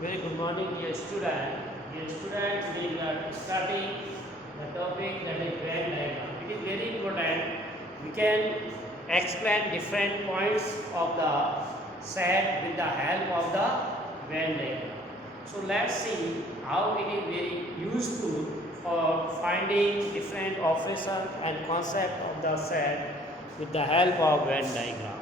Very good morning, dear student. Dear student, we are starting the topic that is Venn diagram. It is very important. We can explain different points of the set with the help of the Venn diagram. So let's see how it is very useful for finding different operations and concept of the set with the help of Venn diagram.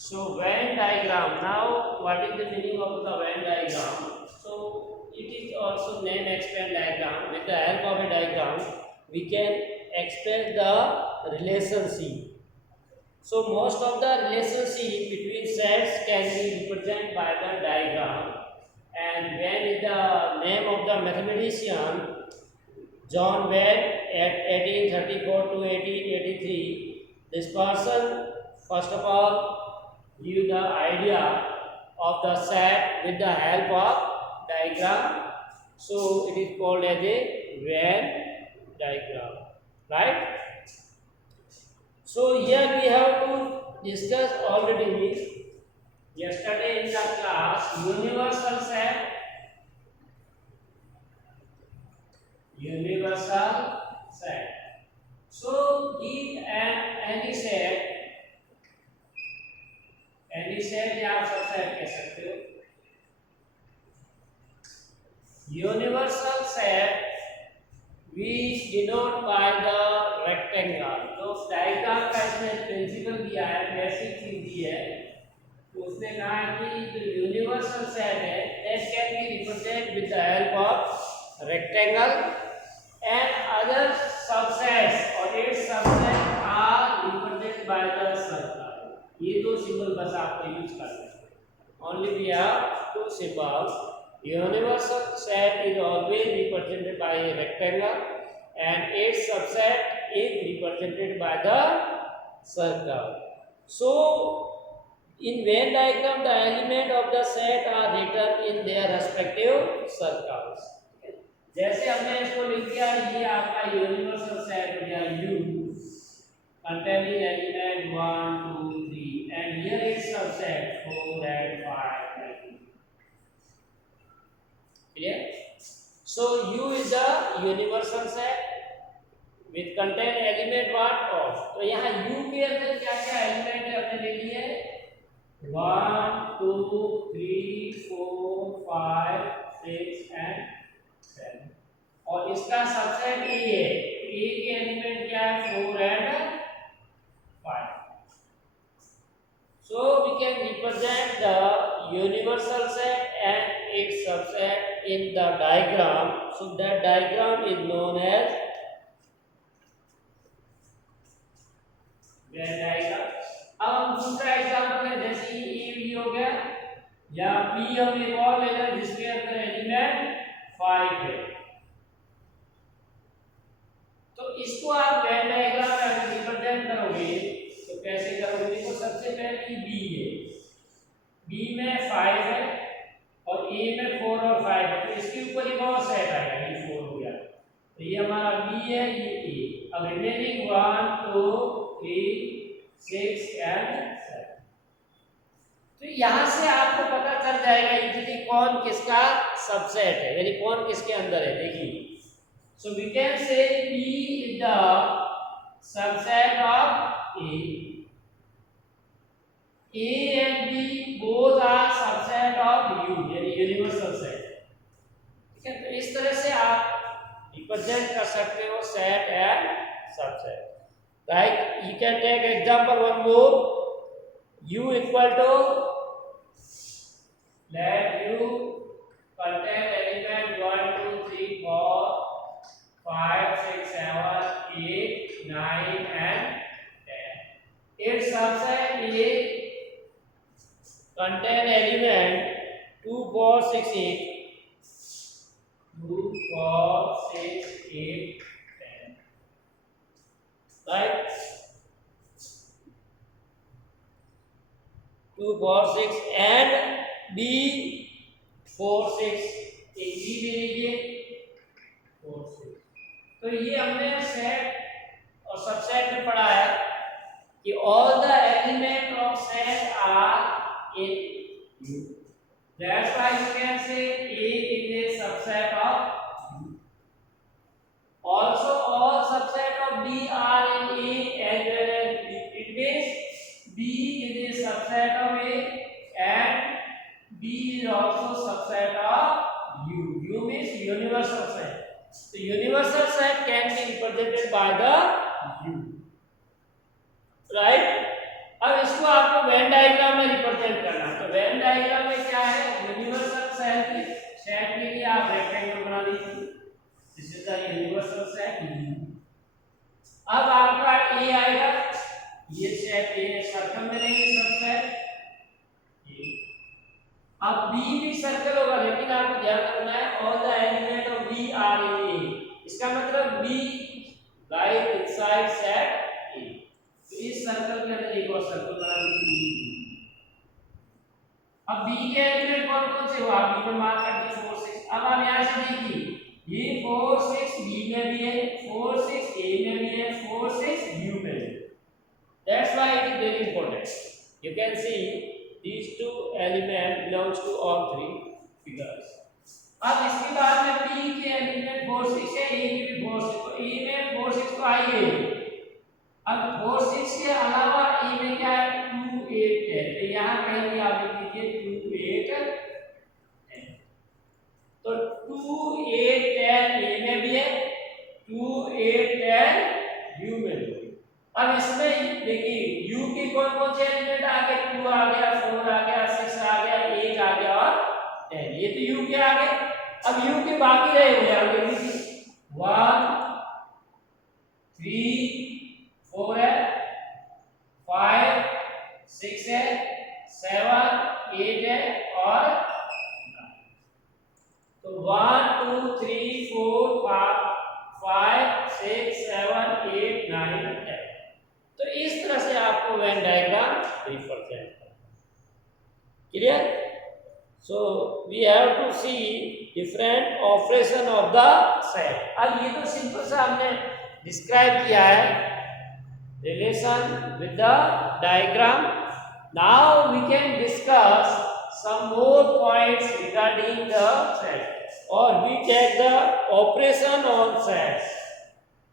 So Venn diagram. Now, what is the meaning of the Venn diagram? So it is also name explain diagram. With the help of a diagram, we can express the relationship. So most of the relationship between sets can be represented by the diagram. And Venn is the name of the mathematician John Venn at 1834 to 1883. This person, first of all, give the idea of the set with the help of diagram. So it is called as a Venn diagram, right? So here we have to discuss already yesterday in the class universal set. Universal set. So give any set या आप सबसेट कह सकते हो. Universal set we denote by the rectangle. तो डायग्राम का इसमें प्रिंसिपल दिया है, बेसिक चीज दी है. तो उसने कहा कि जो यूनिवर्सल सेट है that can be represented with the help of rectangle and other subsets or its subsets are represented by the circle. ये दो सिंबल बस आपको यूज करना है. Only we have two symbols. Universal set is always represented by a rectangle and its subset is represented by the circle. So in Venn diagram the element of the set are written in their respective circles. जैसे हमने इसको लिख दिया, ये आपका universal set हो गया U containing element 1 2 3 and here is subset 4 and 5. Clear? So U is the universal set with contain element what of. तो यहाँ U के अंदर क्या क्या एलिमेंट है हमने ले लिए 1 2 3 4 5 6 and 7 और इसका सबसेट E है. E के एलिमेंट क्या है 4 and 5. So we can represent the universal set and its subset in the diagram. So that diagram is known as Venn diagram. अब हम दूसरा एग्जांपल है, जैसे E भी हो गया या P हम एक और ले लें जिसके अंदर एलिमेंट 5 है. तो इसको आप वेन डायग्राम में अगर रिप्रेजेंट करोगे तो कैसे करोगे. देखो सबसे पहले बी है, बी में 5 है और ए में 4 और 5 है. तो इसके ऊपर एक और सेट आएगा, ये 4 हो गया. तो ये हमारा बी है, ये ए. अब रिमेनिंग 1 2 3 6 एंड 7. तो यहां से आपको पता चल जाएगा इजीली कौन किसका सबसेट है, यानी कौन किसके अंदर है. देखिए, so we can say P is the subset of A. A and B both are subset of U, यानी universal set. ठीक है, तो इस तरह से आप रिप्रेजेंट कर सकते हो set and subset. Like you can take example one more. U equal to, let U contain element 1 2 3 4 5 6 7 8 9 and 10. Its subset is contain element 2 4 6 8 2 4 6 8 10. Right? 2 4 6 and B 4 6. एक B भी लीजिए 4 6. तो ये हमने सेट और सबसेट में पढ़ा है कि all the element of set set are in U. That's why you can say A is a subset of U. Also, all subset of B are in A as well as B. It means B is a subset of A and B is also subset of U. U means universal set. The universal set can be represented by the U. Right अब इसको आपको Venn diagram में रिप्रेजेंट करना है। तो Venn diagram में क्या है, यूनिवर्सल सेट के लिए आप रेक्टेंगल बना लीजिए, this is the universal set. अब आपका ए आएगा, ये सेट ए सर्कल में नहीं सब सेट। अब बी भी सर्कल होगा, लेकिन आपको ध्यान रखना है all the element of B are in A. इसका मतलब B like inside set A. इस सर्कल के अंदर एक और सर्कल बना लीजिए। अब बी के एलिमेंट कौन कौन से हो, आप बी में मार्क कर दीजिए 4 6। अब आप यहां से देखिए ये 4 6 बी में भी है, 4 6 ए में भी है, 4 6 यू में भी। That's why it is very important. You can see these two element belongs to all three figures। अब इसके बाद में बी के एलिमेंट 4 6 है, ए में भी 4 6, तो ए में 4 6 तो आइए। अब 4 6 के अलावा ए में क्या है 2 8 है, तो यहां कहीं भी आप लिख दीजिए 2 8 है। तो 2 8 10 ए में भी है, 2 8 10 यू में भी। अब इसमें देखिए यू के कौन कौन से एलिमेंट आ गए, 2 आ गया, 4 आ गया, 6 आ गया, 8 आ गया और 10। ये तो यू के आ गए। अब यू के बाकी रहे हुए आप देख लीजिए 1 3 4 है, 5 6 है, 7 8 है और 9। तो 1 2 3 4 5 6 7 8 9 10। तो इस तरह से आपको वेन डायग्राम रिप्रेजेंट करना। Clear? So we have to see different operation of the set. अब ये तो सिंपल सा हमने डिस्क्राइब किया है relation with the diagram। Now we can discuss some more points regarding the set, or we take the operation on sets।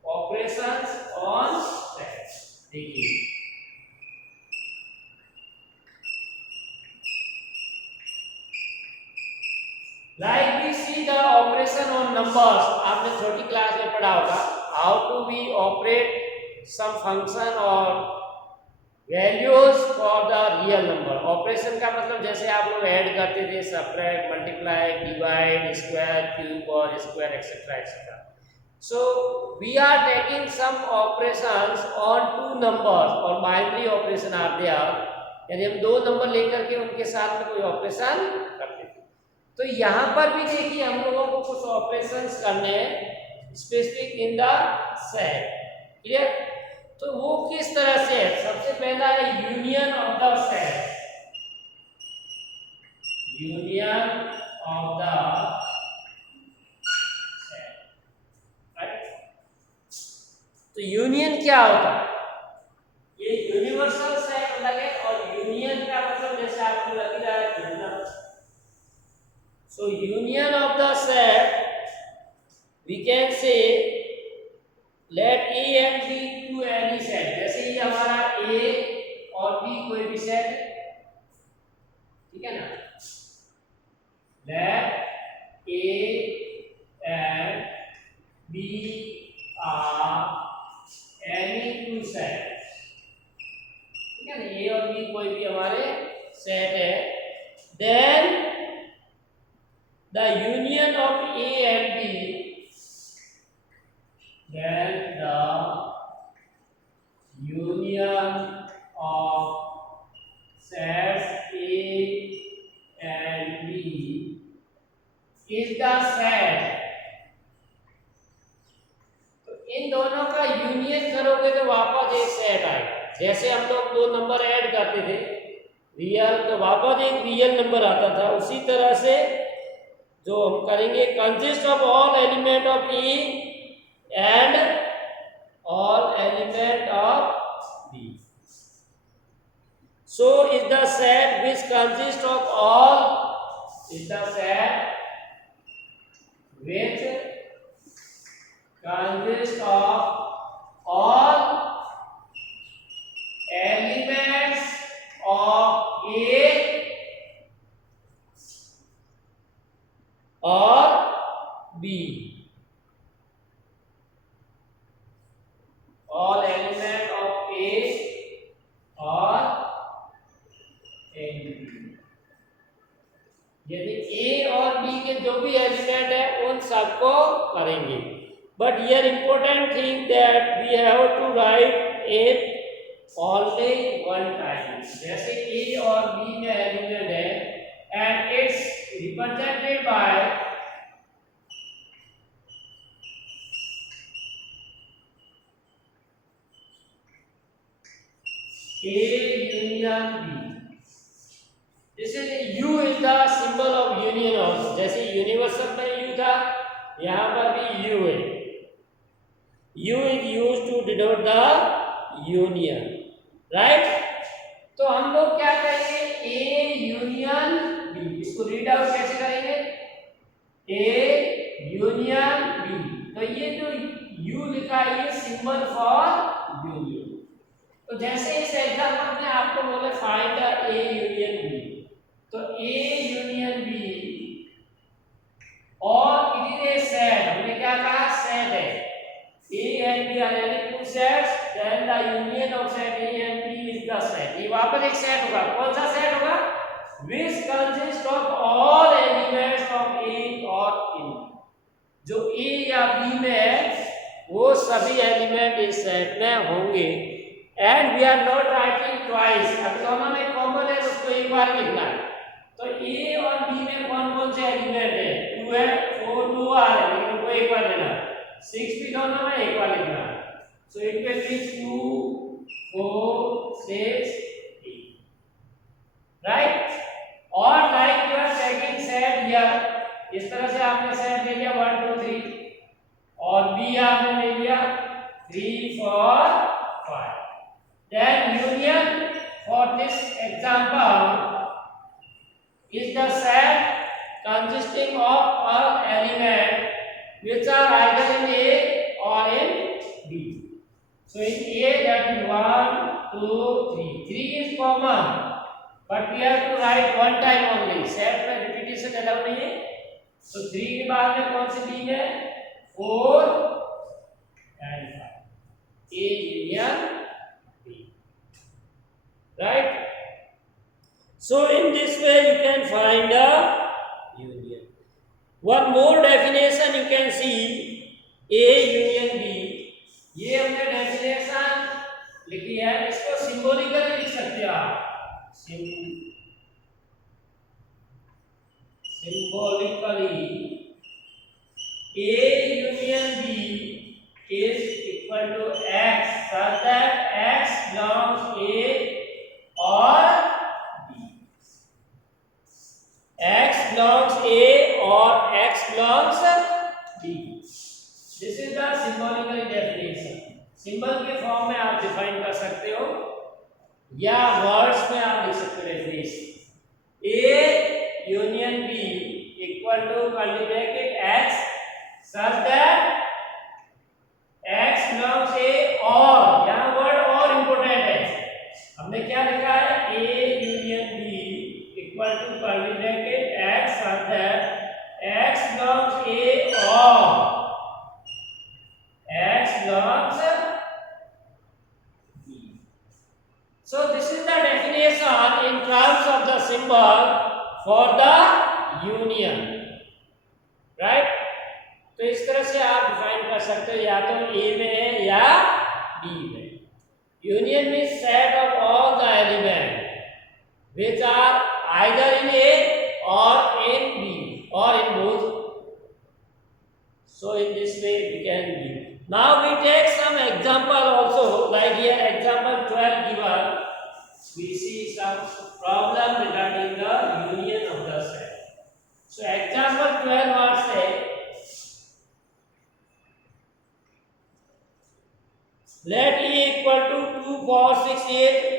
Operations on sets देखिए like we see the operation on numbers। आपने छोटी क्लास में पढ़ा होगा how to we operate some function or values for the real number। Operation का मतलब जैसे आप लोग ऐड करते थे, subtract, multiply, divide, square, cube और square etcetera etcetera. So we are taking some operations on two numbers और binary operation are there, यानी हम दो नंबर लेकर के उनके साथ में कोई ऑपरेशन करते थे। तो यहाँ पर भी देखिए हम लोगों को कुछ ऑपरेशंस करने हैं specific in the set. Clear? तो वो किस तरह से है, सबसे पहला है union of the set. Union of the set, right? तो यूनियन क्या होता है, ये यूनिवर्सल सेट अलग है और यूनियन का मतलब जैसे आपको लग रहा है जुड़ना। So union of the set we can say let A and B to any set। जैसे ये हमारा A और B कोई भी सेट है, ठीक है ना। let A and B are any two sets, ठीक है ना। A और B कोई भी हमारे सेट है, then the union of A and B, then the union of sets A and B is the set। तो इन दोनों का यूनियन करोगे तो वापस एक सेट आएगा। जैसे हम लोग दो नंबर ऐड करते थे रियल, तो वापस एक रियल नंबर आता था, उसी तरह से जो हम करेंगे consist of all element of A and all element of B। So is the set which consists of all, is the set which consists of all elements of A or B. All element of A or B. यदि ए और बी के जो भी एलिमेंट है उन सबको करेंगे. But here important thing that we have to write it only one time. जैसे ए और बी में एलिमेंट है and it's represented by A union B. This is U is the symbol of union also. जैसे यूनिवर्सल में U था, यहाँ पर भी U है. U is used to denote the union, right? तो हम लोग क्या करेंगे? A union B. इसको रीड आउट कैसे करेंगे? A union B. तो ये जो U लिखा है ये सिंबल फॉर यूनियन. तो जैसे इस एग्जांपल में आपको बोले find the A union B, तो A यूनियन B और इट इज ए सेट. हमने क्या कहा? सेट है. A and B are any two sets, then the union of set A and B is the set. ये वापस एक सेट होगा. कौन सा सेट होगा? Which consists of all elements of A or in. जो A या B में है वो सभी एलिमेंट इस सेट में होंगे. And we are not writing twice. अब दोनों में कॉमन है तो उसको एक बार लिखना है. तो ए और बी में कौन कौन से एलिमेंट है? 2 है, 4 2 आ रहे हैं लेकिन वो एक बार लेना है. 6 भी दोनों में एक बार लिखना है. So it will be 2 4 6 8, right? और like you are taking set here. इस तरह से आपने सेट ले लिया 1 2 3 और बी आपने ले लिया 3 4 5. Then union for this example is the set consisting of all elements which are either in A or in B. So in A that is 1 2 3. 3 is common, but we have to write one time only. Set में repetition allow नहीं है. So 3 के बाद में कौन सी B है? 4 and 5. A union B. Right? So in this way you can find a union. One more definition you can see, A union B. ये हमने डेफिनेशन लिखी है. इसको सिंबॉलिकली लिख सकते हो आप. Symbolically A union B is equal to X such that X belongs A or B. X belongs A or X belongs B. This is the symbolical definition. Symbol के फॉर्म में आप डिफाइन कर सकते हो या वर्ड्स में आप लिख सकते हो definition. A union B equal to curly bracket X such that X belongs A or, यहाँ वर्ड और इंपोर्टेंट है. हमने क्या लिखा है? A union B equal to curly bracket X such that X belongs A or X belongs B. So this is the definition in terms of the symbol for the union, right? तो इस तरह से आप डिफाइन कर सकते हो, या तो A में है या B में. Union means set of all the element which are either in A or in B or in both. So in this way we can give. Now we take some example also, like here example 12 given. We see some problem regarding the union of the set. So example 12 what say? Let E equal to 2 4 6 8.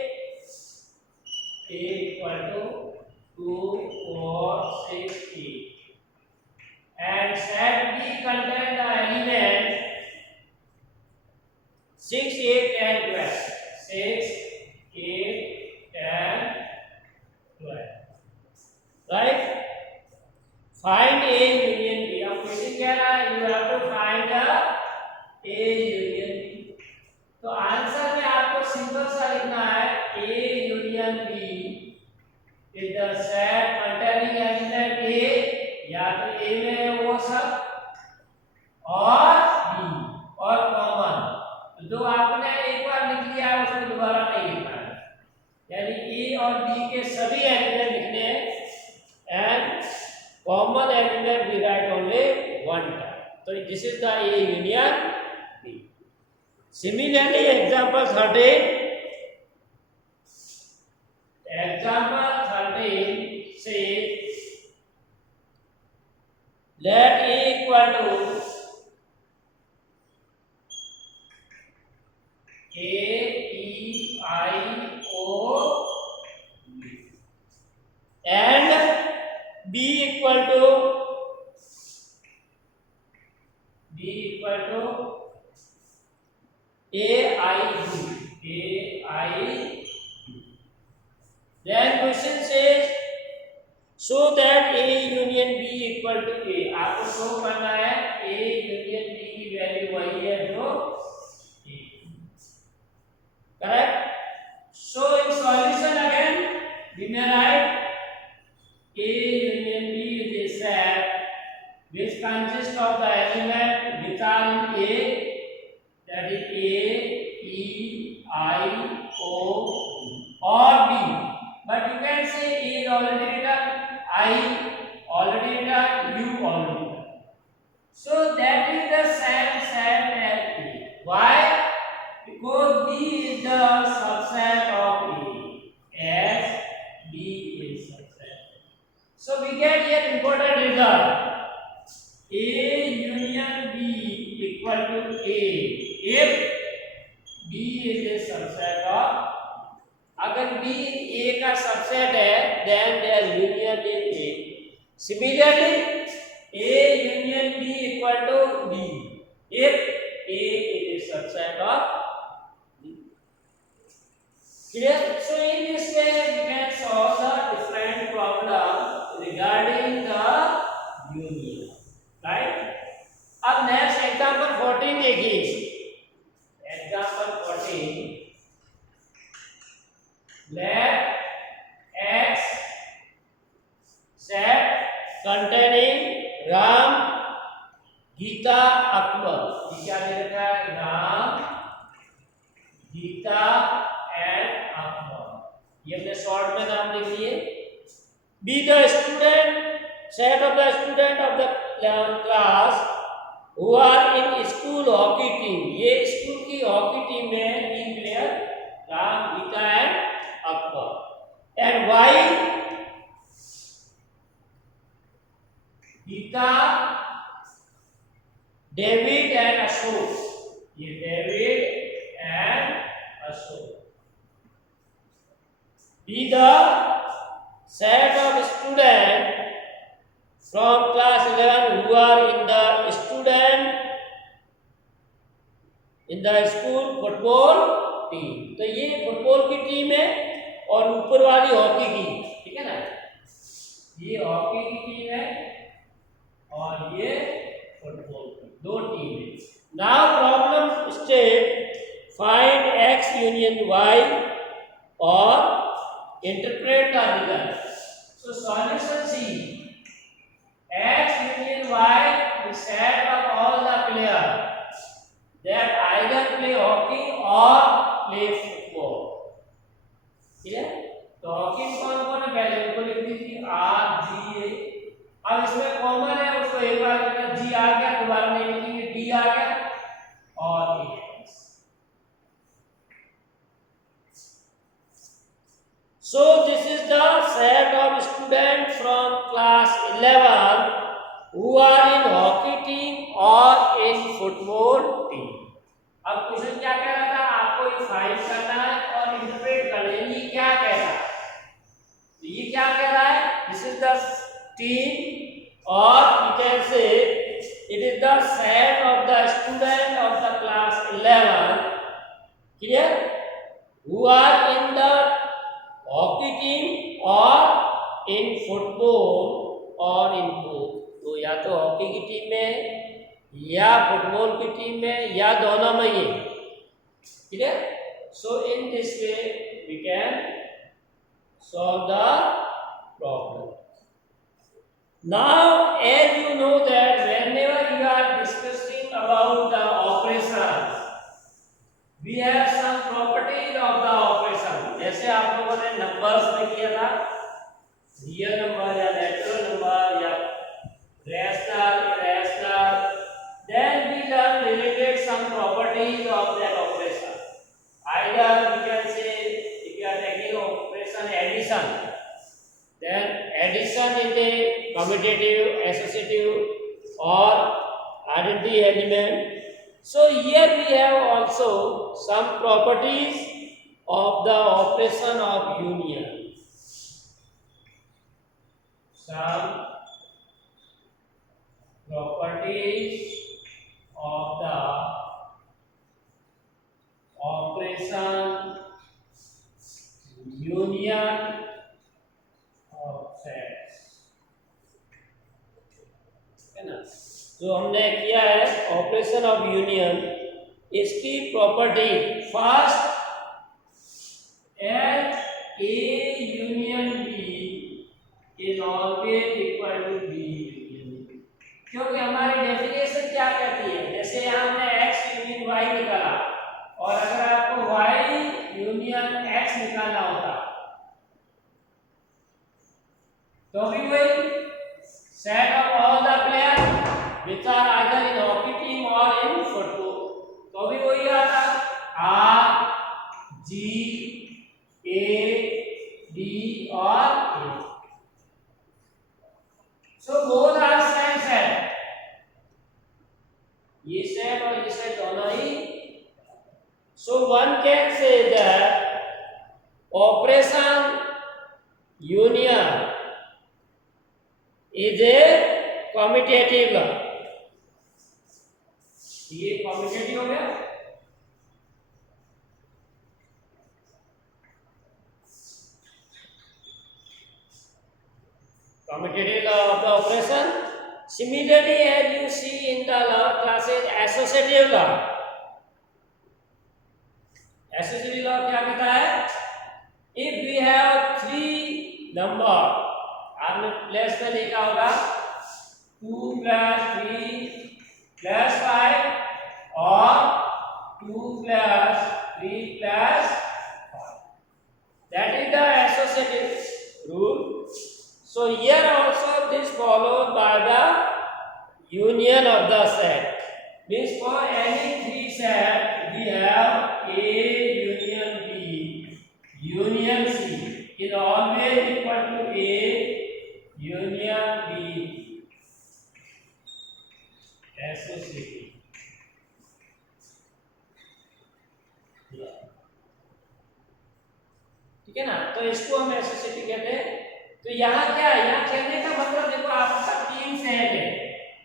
Is the set containing element A, या तो ए में है वो सब और बी और कॉमन। जो आपने एक बार लिख लिया है उसको दोबारा नहीं लिखना है, यानी ए और बी के सभी एलिमेंट लिखने हैं and common element we write only one time. तो this is the A union B. Similarly example 13, says let A equal to A E I O and B equal to A I B. Then question says so that A union B equal to A. आपको शो करना है A union B की वैल्यू वही है जो A. Correct? So in solution again we may write A union B is a set which consists of the element which are in A, that is A, E, I, O or B. But you can say A is already written, I already written, U already written. So that is the same set as A. Why? Because B is the subset of A, as B is subset. So we get here important result. A union B equal to A if B is a subset of, अगर B A का सबसेट है then their union is A. Similarly A union B equal to B if A is a subset of B. Clear? So in this way we can solve the different problem regarding the union, right? अब next example 14 देखिए। Example 14, let X set containing Ram, Geeta, Akbar. ये क्या दे रखा है? राम, Geeta and Akbar. ये हमने शॉर्ट में नाम लिख लिए। Be the student, set of the student of the 11th class who are in school hockey team. ये स्कूल की हॉकी टीम में 3 player Ram, Geeta and Akbar. And why गीता, डेविड एंड अशोक, ये David and Ashok. Be the set of student from class 11 who are in the school football team. तो ये फुटबॉल की टीम है और ऊपर वाली हॉकी की, ठीक है ना? ये हॉकी की टीम है और ये फुटबॉल की, दो टीम है। Now problem state find X union Y और interpret the result. So solution C, X union Y is set of all the players that either play hockey or play football. ठीक है? तो हॉकी में कौन कौन है पहले उनको लिख दीजिए R G A। अब इसमें कॉमन है उसको एक बार लिखना, G आ गया, दोबारा नहीं लिखेंगे, D आ गया और A। So this is the set of students from class 11 who are in hockey team or in football team. अब क्वेश्चन क्या कह रहा था? आपको ये फाइंड करना है और इंटरप्रेट करना है। ये क्या कह रहा है? ये क्या कह रहा है? This is the team or you can say it is the set of the student of the class 11, clear, who are in the hockey team और इन फुटबॉल और इन बोथ। तो या तो हॉकी की टीम में या फुटबॉल की टीम में या दोनों में ही, ठीक है? So in this way we can solve the Now, as you know that whenever you are discussing about the operations, we have some properties of the operation. जैसे आप लोगों ने numbers में किया था, real number या natural number या rational, irrational. Then we learn related some properties of that operation. Either we can say if you are taking operation addition, then addition is a commutative, associative, or identity element. So here we have also some properties of the operation of union. Some properties of the operation union of sets. है ना? जो हमने किया है operation of union, इसकी property first H A union B is always equal to B union, क्योंकि हमारी डेफिनेशन क्या कहती है, जैसे यहाँ हमने एक्स यूनियन वाई निकाला, और अगर आपको वाई यूनियन एक्स निकालना होता तो भी वही set of all the players which are either in hockey team or in football, तो भी वही आता R, G, A, D और A. So both are same set. ये set और ये set दोनों ही. So one can say that operation union is a commutative law. ये commutative हो गया. Commutative law of the operation. Similarly, as you see in the law classes, associative law. Associative law क्या कहता है? If we have three number, आपने प्लस में लिखा होगा 2 + 3 + 5 और 2 + 3 + 5. That is the associative rule. So here also this followed by the union of the set. Means for any three set we have A union B union C is always equal to A union B associative. ठीक है ना? तो इसको हम एसोसिएटिव कहते हैं. तो यहाँ क्या है, यहाँ कहने का मतलब देखो आपका तीन सेट है,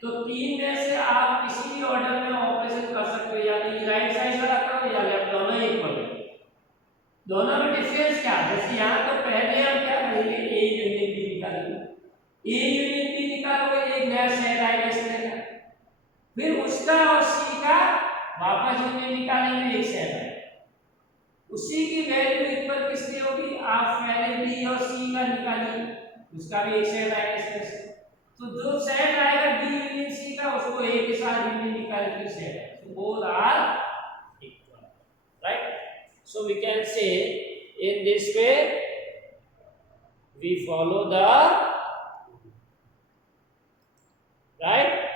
तो तीन में से आप किसी भी ऑर्डर में ऑपरेशन कर सकते हो, या तो राइट साइड वाला करो या लेफ्ट, दोनों ही इक्वल है. दोनों में डिफरेंस क्या है, जैसे यहाँ तो पहले हम क्या करेंगे, ए यूनियन बी निकालेंगे. ए यूनियन बी निकालोगे, एक नया सेट आएगा इसमें का, फिर उसका और सी का वापस यूनियन निकालेंगे, एक सेट आएगा. उसी की वैल्यू इक्वल किसकी होगी, आप पहले बी और सी का निकालिए, उसका भी एक सेट आएगा इसमें से. तो जो सेट आएगा बी यूनियन सी का, उसको ए के साथ यूनियन निकाल के सेट है. तो both are equal, right? So we can say in this way we follow the right.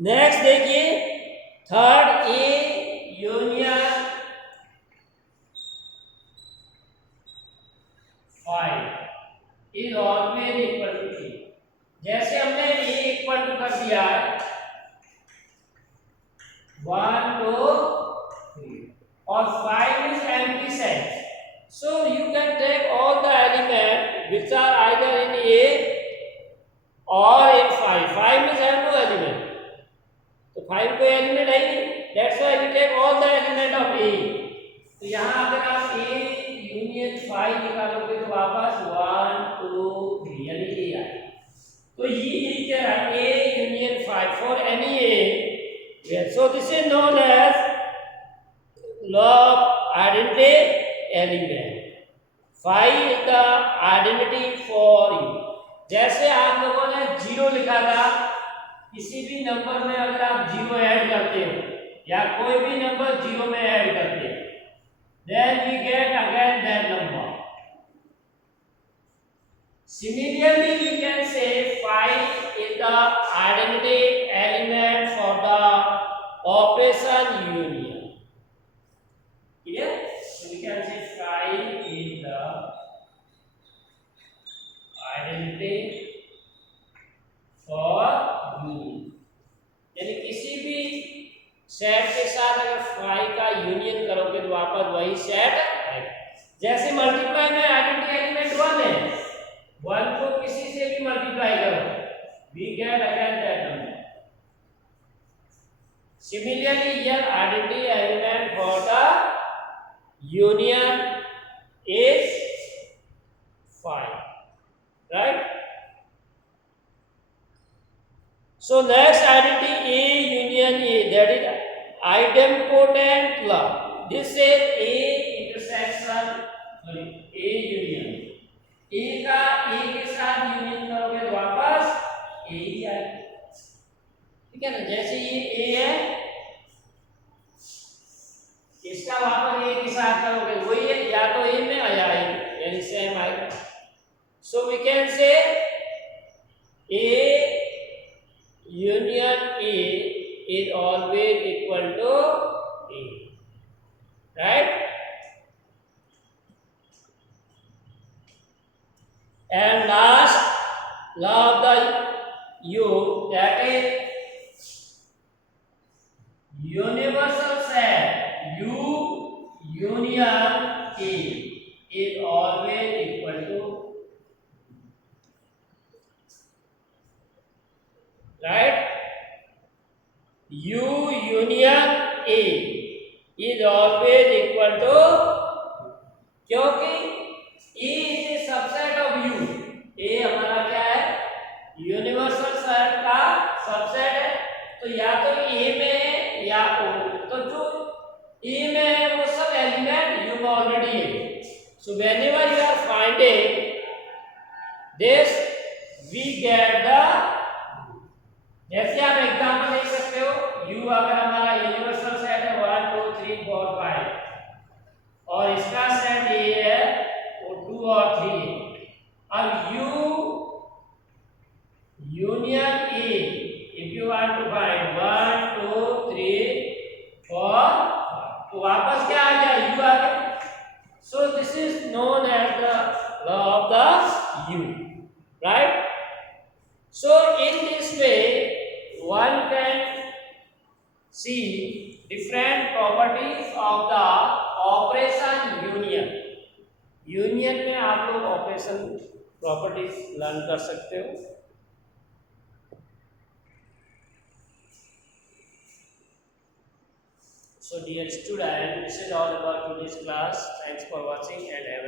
Next देखिए, third A union 5 is always equal to 3. जैसे हमने ए इक्वल टू कर दिया है 1 2 3 और 5 is empty set. So you can take all the elements which are either in A or in 5. 5 means have no element. तो 5 कोई एलिमेंट है नहीं. That's why we take all the element of A. तो यहाँ अगर आप A यूनियन 5 निकालोगे तो वापस 1 2 3 यानी A आएगा. तो ये क्या है, A union 5 for any A. Yes. So this is known as law of identity element. Five is the identity for you. जैसे आप लोगों ने जीरो लिखा था, किसी भी नंबर में अगर आप जीरो ऐड करते हो या कोई भी नंबर जीरो में ऐड करते हो, then we get again that number. Similarly, we can say 5 is the identity element for the operation union. Clear? So we can say 5 is the identity for union. यानी किसी भी सेट के साथ अगर 5 का यूनियन करोगे तो वापस वही सेट आएगा। जैसे मल्टीप्लाई में आइडेंटिटी एलिमेंट 1 है, 1 को किसी से भी मल्टीप्लाई करो, we get again that number. Similarly, here identity element for the union is 5, right? So next identity A union A, that is idempotent love. This is A intersection, sorry, A union. A का A के साथ यूनियन करोगे तो वापस A ही आएगा, ठीक है ना। जैसे ये A है, इसका वापस A के साथ करोगे वही है, या तो A में या A यानी सेम आएगा। So we can say A union A is always equal to A, right? And last law of the U, that is universal set U union A is always equal to, right? U union A is always equal to, क्योंकि A is a subset of U. A हमारा क्या है, universal set का सबसेट है, तो या तो A में है या O, तो जो A में है वो सब एलिमेंट U में ऑलरेडी है। So whenever you are finding this, we get the, जैसे आप एग्जांपल देख सकते हो, U अगर हमारा यूनिवर्सल सेट है 1 2 3 4 5 और इसका सेट A है वो 2 और 3 है। अब U union A, if you want to find 1 2 3 4 तो वापस क्या आ गया, U आ गया। So this is known as the law of the U, right? So in this way one can see different properties of the operation union. Union में आप लोग operation properties learn कर सकते हो। So dear student, this is all about today's class. Thanks for watching and have a